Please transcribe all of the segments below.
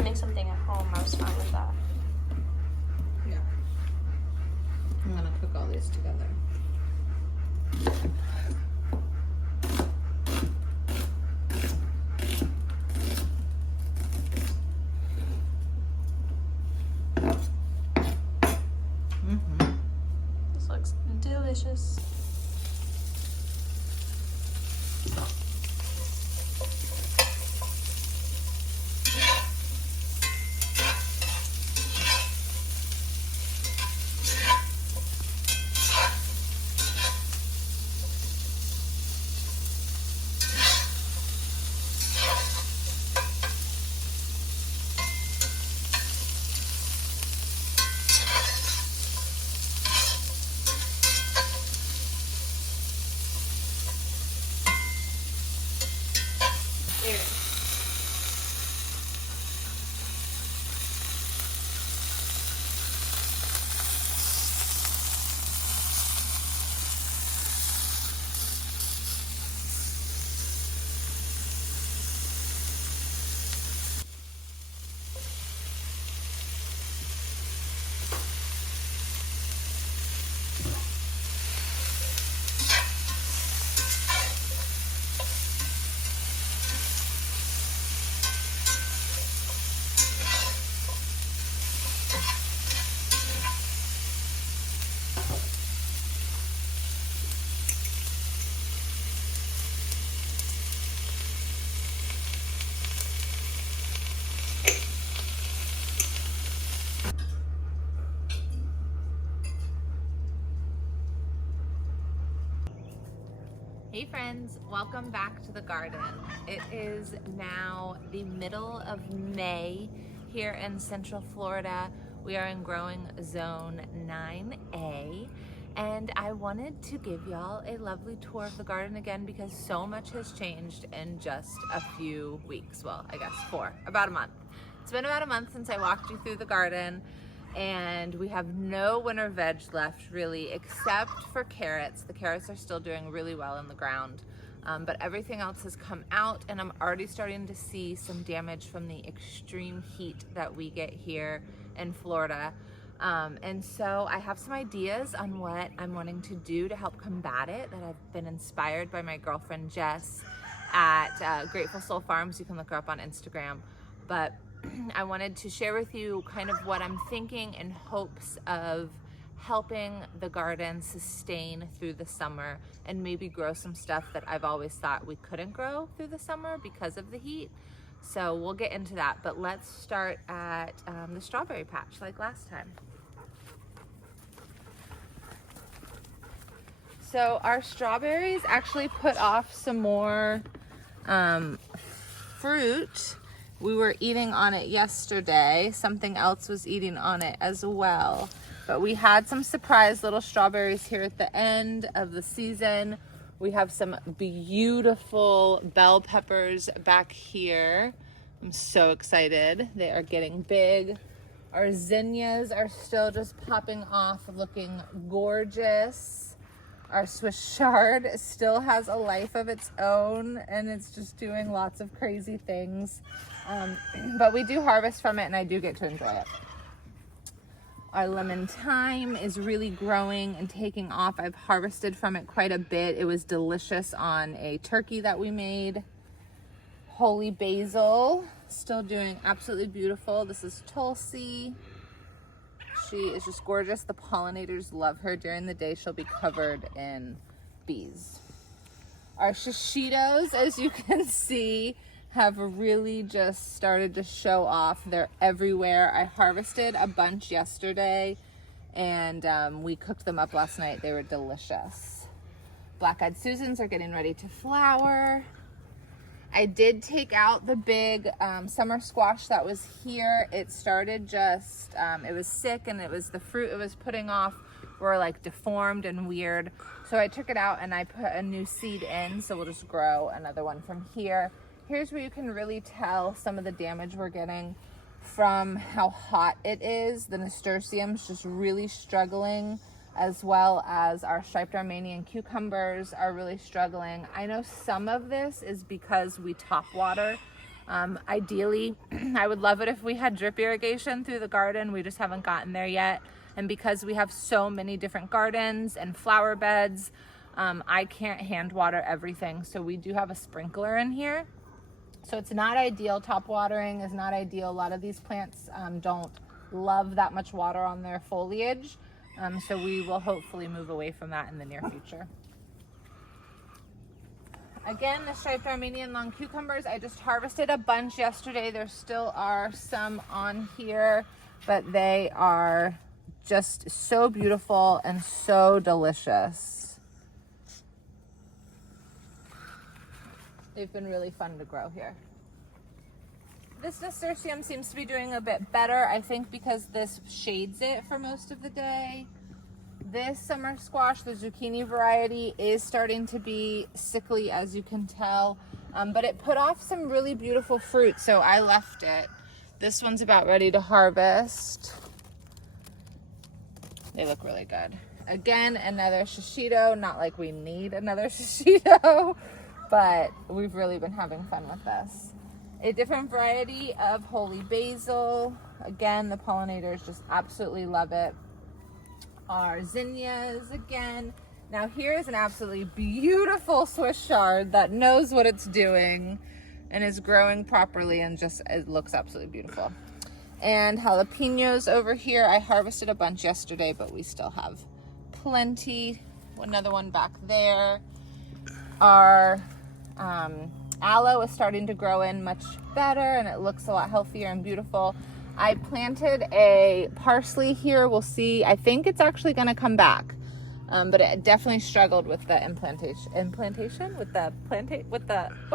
to make something at home, I was fine with that. Yeah. I'm gonna cook all these together. This looks delicious. Hey friends, welcome back to the garden. It is now the middle of May here in Central Florida. We are in growing zone 9A, and I wanted to give y'all a lovely tour of the garden again because so much has changed in just a few weeks. Well, I guess about a month. It's been about a month since I walked you through the garden, and we have no winter veg left really, except for carrots. The carrots are still doing really well in the ground, but everything else has come out, and I'm already starting to see some damage from the extreme heat that we get here in Florida. And so I have some ideas on what I'm wanting to do to help combat it that I've been inspired by my girlfriend Jess at Grateful Soul Farms. You can look her up on Instagram. But I wanted to share with you kind of what I'm thinking in hopes of helping the garden sustain through the summer and maybe grow some stuff that I've always thought we couldn't grow through the summer because of the heat. So we'll get into that, but let's start at the strawberry patch like last time. So our strawberries actually put off some more fruit. We were eating on it yesterday. Something else was eating on it as well. But we had some surprise little strawberries here at the end of the season. We have some beautiful bell peppers back here. I'm so excited. They are getting big. Our zinnias are still just popping off, looking gorgeous. Our Swiss chard still has a life of its own, and it's just doing lots of crazy things. But we do harvest from it, and I do get to enjoy it. Our lemon thyme is really growing and taking off. I've harvested from it quite a bit. It was delicious on a turkey that we made. Holy basil, still doing absolutely beautiful. This is Tulsi. She is just gorgeous. The pollinators love her. During the day, she'll be covered in bees. Our shishitos, as you can see, have really just started to show off. They're everywhere. I harvested a bunch yesterday, and we cooked them up last night. They were delicious. Black-eyed Susans are getting ready to flower. I did take out the big summer squash that was here. It started just, it was sick, and it was the fruit it was putting off were like deformed and weird. So I took it out and I put a new seed in, so we'll just grow another one from here. Here's where you can really tell some of the damage we're getting from how hot it is. The nasturtium's just really struggling, as well as our striped Armenian cucumbers are really struggling. I know some of this is because we top water. Ideally, I would love it if we had drip irrigation through the garden. We just haven't gotten there yet. And because we have so many different gardens and flower beds, I can't hand water everything. So we do have a sprinkler in here. So it's not ideal. Top watering is not ideal. A lot of these plants don't love that much water on their foliage. So we will hopefully move away from that in the near future. Again, the striped Armenian long cucumbers, I just harvested a bunch yesterday. There still are some on here, but they are just so beautiful and so delicious. They've been really fun to grow here. This nasturtium seems to be doing a bit better, I think because this shades it for most of the day. This summer squash, the zucchini variety, is starting to be sickly, as you can tell, but it put off some really beautiful fruit, so I left it. This one's about ready to harvest. They look really good. Again, another shishito, not like we need another shishito, but we've really been having fun with this. A different variety of holy basil. Again, the pollinators just absolutely love it. Our zinnias again. Now here is an absolutely beautiful Swiss chard that knows what it's doing and is growing properly, and just it looks absolutely beautiful. And jalapenos over here. I harvested a bunch yesterday, but we still have plenty. Another one back there. Our aloe is starting to grow in much better, and it looks a lot healthier and beautiful. I planted a parsley here. We'll see. I think it's actually going to come back, but it definitely struggled with the what am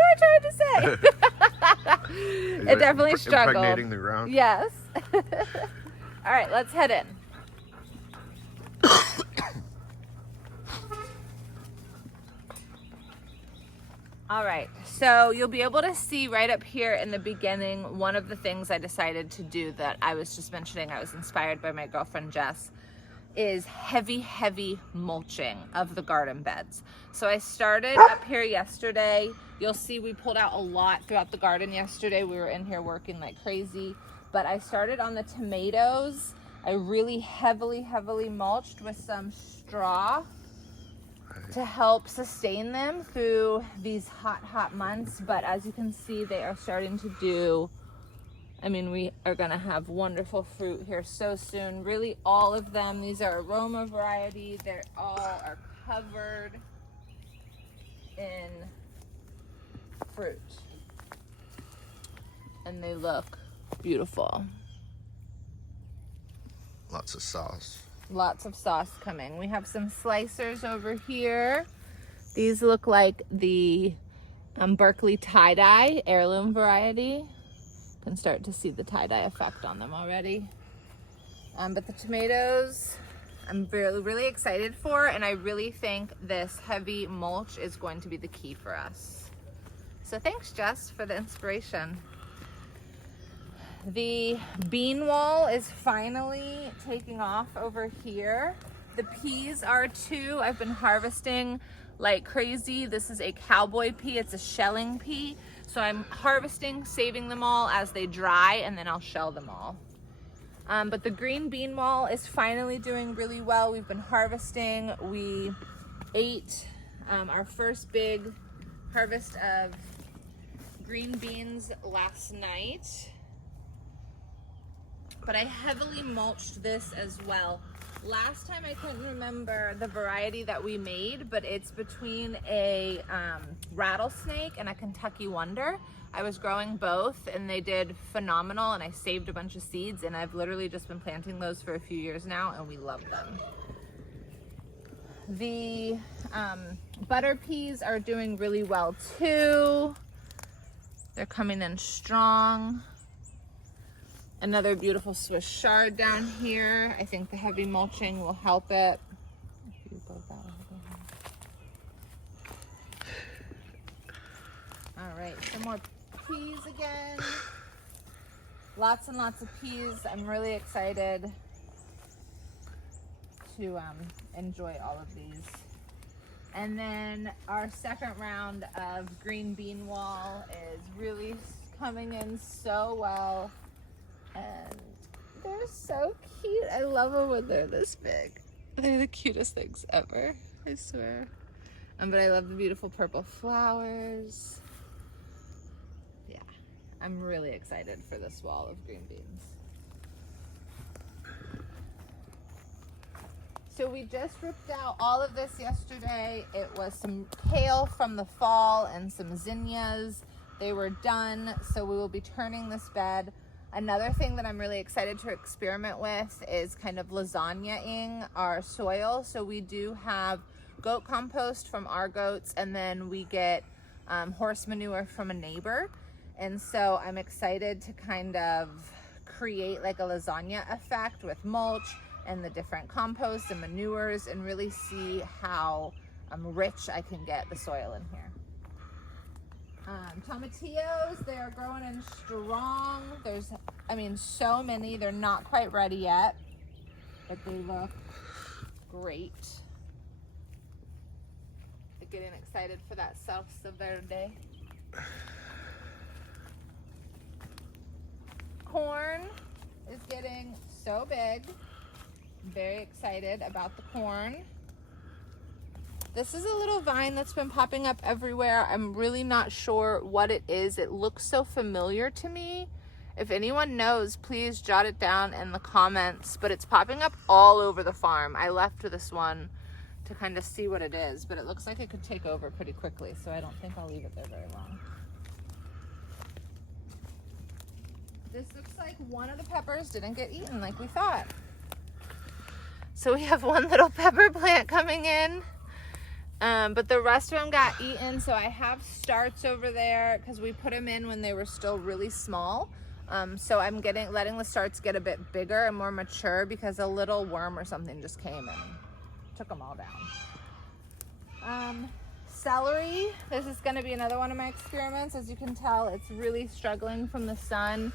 I trying to say? It definitely struggled. Impregnating the ground. Yes. All right, let's head in. All right, so you'll be able to see right up here in the beginning, one of the things I decided to do that I was just mentioning, I was inspired by my girlfriend Jess, is heavy mulching of the garden beds. So I started up here yesterday. You'll see we pulled out a lot throughout the garden yesterday. We were in here working like crazy, but I started on the tomatoes. I really heavily mulched with some straw to help sustain them through these hot months. But as you can see, they are starting to do, I mean, we are gonna have wonderful fruit here so soon. Really all of them, these are aroma variety. They all are covered in fruit. And they look beautiful. Lots of sauce. Lots of sauce coming. We have some slicers over here. These look like the Berkeley tie-dye heirloom variety. You can start to see the tie-dye effect on them already. But the tomatoes I'm really excited for, and I really think this heavy mulch is going to be the key for us. So thanks, Jess, for the inspiration. The bean wall is finally taking off over here. The peas are too. I've been harvesting like crazy. This is a cowboy pea. It's a shelling pea. So I'm harvesting, saving them all as they dry, and then I'll shell them all. But the green bean wall is finally doing really well. We've been harvesting. We ate our first big harvest of green beans last night. But I heavily mulched this as well. Last time I couldn't remember the variety that we made, but it's between a rattlesnake and a Kentucky Wonder. I was growing both and they did phenomenal, and I saved a bunch of seeds, and I've literally just been planting those for a few years now, and we love them. The butter peas are doing really well too. They're coming in strong. Another beautiful Swiss chard down here. I think the heavy mulching will help it. All right, some more peas again. Lots and lots of peas. I'm really excited to enjoy all of these. And then our second round of green bean wall is really coming in so well. And they're so cute. I love them when they're this big. They're the cutest things ever, I swear. But I love the beautiful purple flowers. Yeah, I'm really excited for this wall of green beans. So we just ripped out all of this yesterday. It was some kale from the fall and some zinnias. They were done, so we will be turning this bed. Another thing that I'm really excited to experiment with is kind of lasagna-ing our soil. So we do have goat compost from our goats, and then we get horse manure from a neighbor. And so I'm excited to kind of create like a lasagna effect with mulch and the different composts and manures, and really see how rich I can get the soil in here. Tomatillos, they're growing in strong. There's, so many. They're not quite ready yet, but they look great. I'm getting excited for that salsa verde. Corn is getting so big. I'm very excited about the corn. This is a little vine that's been popping up everywhere. I'm really not sure what it is. It looks so familiar to me. If anyone knows, please jot it down in the comments. But it's popping up all over the farm. I left this one to kind of see what it is, but it looks like it could take over pretty quickly, so I don't think I'll leave it there very long. This looks like one of the peppers didn't get eaten like we thought. So we have one little pepper plant coming in. But the rest of them got eaten, so I have starts over there because we put them in when they were still really small. So I'm letting the starts get a bit bigger and more mature because a little worm or something just came and took them all down. Celery, this is going to be another one of my experiments. As you can tell, it's really struggling from the sun,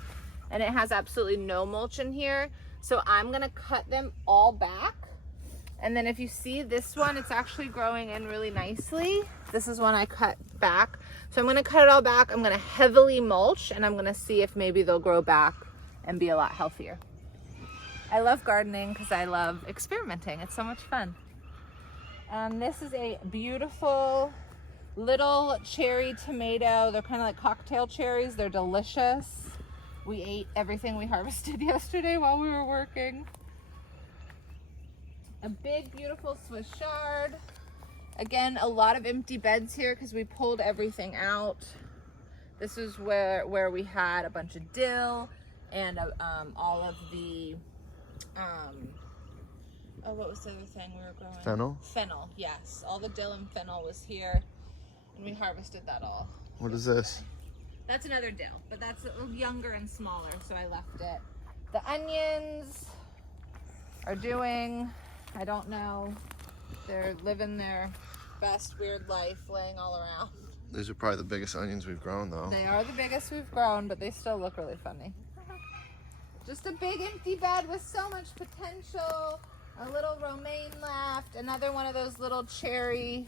and it has absolutely no mulch in here. So I'm going to cut them all back. And then if you see this one, it's actually growing in really nicely. This is one I cut back. So I'm gonna cut it all back. I'm gonna heavily mulch, and I'm gonna see if maybe they'll grow back and be a lot healthier. I love gardening because I love experimenting. It's so much fun. This is a beautiful little cherry tomato. They're kind of like cocktail cherries. They're delicious. We ate everything we harvested yesterday while we were working. A big, beautiful Swiss chard. Again, a lot of empty beds here because we pulled everything out. This is where we had a bunch of dill and all of the, what was the other thing we were growing? Fennel? Fennel, yes. All the dill and fennel was here, and we harvested that all. What is this? That's another dill, but that's younger and smaller, so I left it. The onions are doing, I don't know, they're living their best weird life, laying all around. These are probably the biggest onions we've grown, though. They are the biggest we've grown, but they still look really funny. Just a big empty bed with so much potential. A little romaine left, another one of those little cherry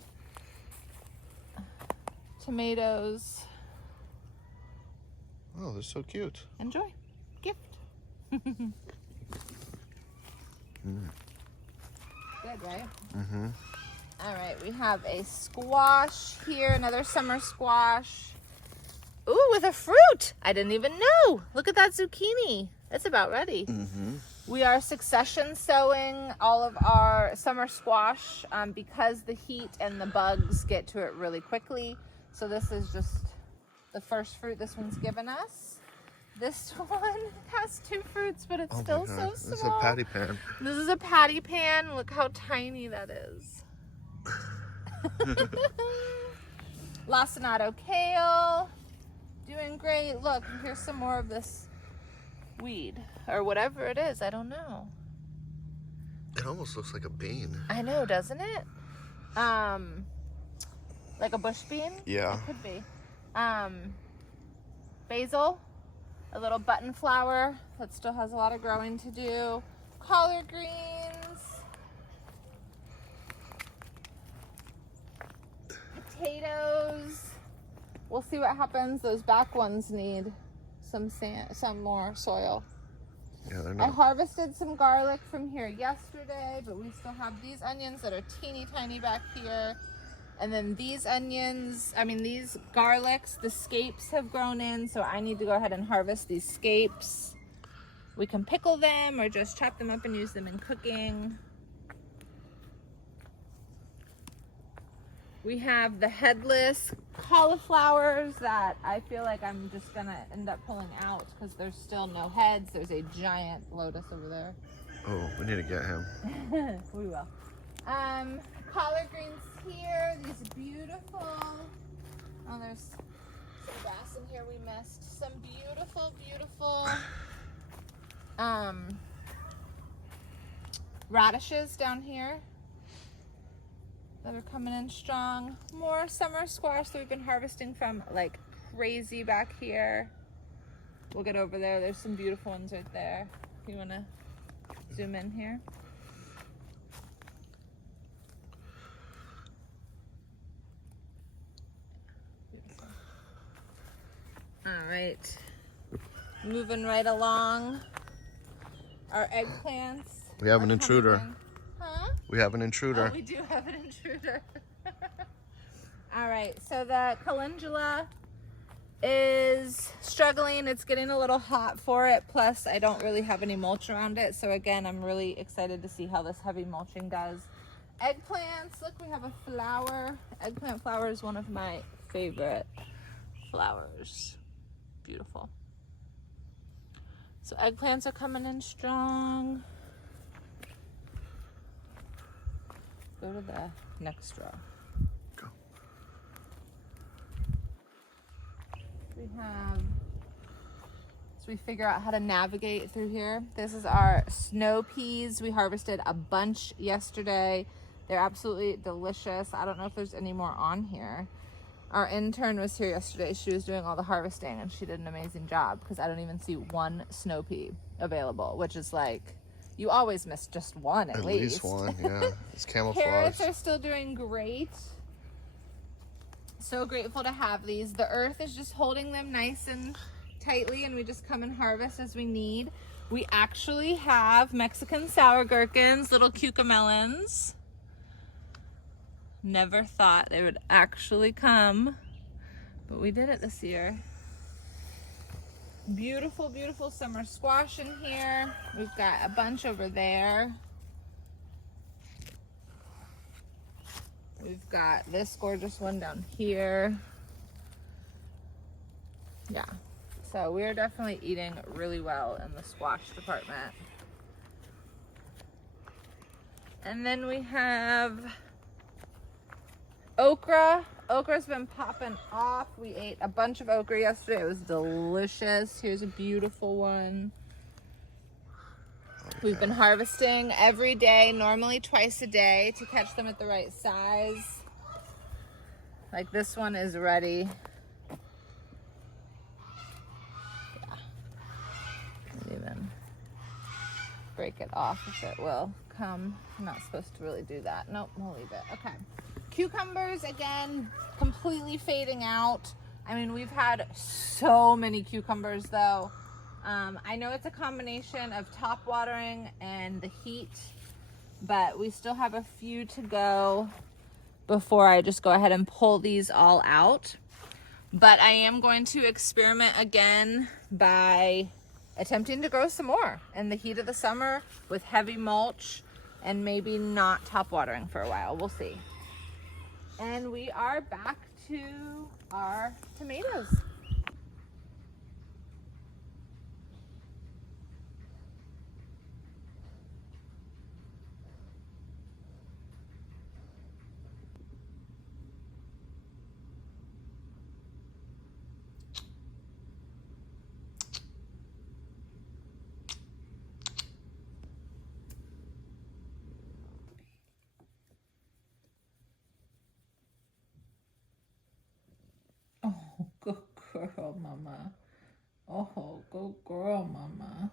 tomatoes. Oh, they're so cute. Enjoy. Gift. Mm. Good, right? Mm-hmm. All right, we have a squash here, another summer squash. Ooh, with a fruit. I didn't even know. Look at that zucchini. It's about ready. Mm-hmm. We are succession sowing all of our summer squash because the heat and the bugs get to it really quickly. So this is just the first fruit this one's given us. This one has 2 fruits, but it's still so small. This is a patty pan. This is a patty pan. Look how tiny that is. Lacinato kale, doing great. Look, here's some more of this weed, or whatever it is. I don't know. It almost looks like a bean. I know, doesn't it? Like a bush bean? Yeah. It could be. Basil, a little button flower that still has a lot of growing to do. Collard greens. Potatoes. We'll see what happens. Those back ones need some sand, some more soil. Yeah, they're I not. harvested some garlic from here yesterday, but we still have these onions that are teeny tiny back here. And then these onions, these garlics, the scapes have grown in, so I need to go ahead and harvest these scapes. We can pickle them or just chop them up and use them in cooking. We have the headless cauliflowers that I feel like I'm just gonna end up pulling out because there's still no heads. There's a giant lotus over there. Oh, we need to get him. We will. Collard greens here. These are beautiful. Oh, there's some grass in here we missed. Some beautiful, beautiful radishes down here that are coming in strong. More summer squash that we've been harvesting from like crazy back here. We'll get over there. There's some beautiful ones right there. You want to zoom in here? Beautiful. All right. Moving right along. Our eggplants. We have an intruder. Huh? We have an intruder. Oh, we do have an intruder. All right, so the calendula is struggling. It's getting a little hot for it. Plus, I don't really have any mulch around it. So again, I'm really excited to see how this heavy mulching does. Eggplants, look, we have a flower. Eggplant flower is one of my favorite flowers. Beautiful. So eggplants are coming in strong. Go to the next row. Go. We figure out how to navigate through here. This is our snow peas. We harvested a bunch yesterday. They're absolutely delicious. I don't know if there's any more on here. Our intern was here yesterday. She was doing all the harvesting and she did an amazing job because I don't even see one snow pea available, which is like, you always miss just one at least. At least one, yeah. It's camouflage. Carrots are still doing great. So grateful to have these. The earth is just holding them nice and tightly, and we just come and harvest as we need. We actually have Mexican sour gherkins, little cucamelons. Never thought they would actually come, but we did it this year. Beautiful, beautiful summer squash in here. We've got a bunch over there. We've got this gorgeous one down here. Yeah, so we're definitely eating really well in the squash department. And then we have okra. Okra's been popping off. We ate a bunch of okra yesterday. It was delicious. Here's a beautiful one. Okay. We've been harvesting every day, normally twice a day, to catch them at the right size. Like this one is ready. Yeah. Even break it off if it will come. I'm not supposed to really do that. Nope, we'll leave it. Okay. Cucumbers, again, completely fading out. I mean, we've had so many cucumbers though. I know it's a combination of top watering and the heat, but we still have a few to go before I just go ahead and pull these all out. But I am going to experiment again by attempting to grow some more in the heat of the summer with heavy mulch and maybe not top watering for a while. We'll see. And we are back to our tomatoes. Oh, good girl, Mama. Oh, good girl, Mama.